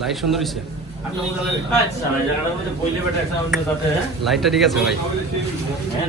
Light সুন্দর হয়েছে আচ্ছা জায়গাটার মধ্যে বইলে বেটা একটা অন্য হ্যাঁ? লাইটটা ঠিক আছে ভাই। হ্যাঁ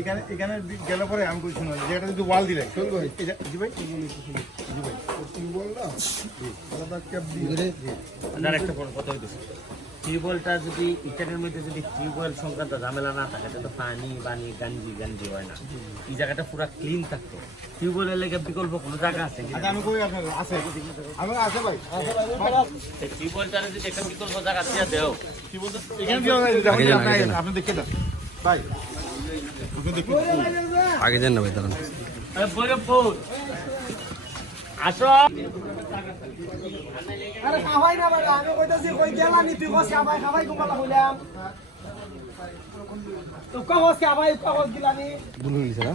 এখানে মানে এখানে গেলে পরে আমি কইছি না যে যদি ওয়াল দিলে। জি ভাই। জি ভাই। টিউবওয়েল না? আলাদা ক্যাপ দিয়ে। একটা ফোন কথা হইতেছে। টিউবওয়েলটা যদি ইটারের মধ্যে যদি টিউবওয়েল সংক্রান্ত ঝামেলা না থাকে তাহলে পানি বানি গাঞ্জি গাঞ্জি হয় না। এই জায়গাটা পুরো ক্লিন থাকতো। টিউবওয়েলের লেগে বিকল্প কোনো জায়গা আছে কি আচ্ছা আমি কই আছে। আমি আছে ভাই টিউবওয়েলটা যদি একটা বিকল্প জায়গা দিয়ে দেও। যান, আপনি দেখে দেন ভাই আপনি দেখে আগে যান না ভাই দাঁড়ান। আসো। আরে খাওয়াই না বেটা, আমি কইতাছি, কই গেলা নি তুই কস খাবাই খাবাই ঘুমালা হইলাম। তো কস খাবাই কস গিলানি। ভুল গেছে না?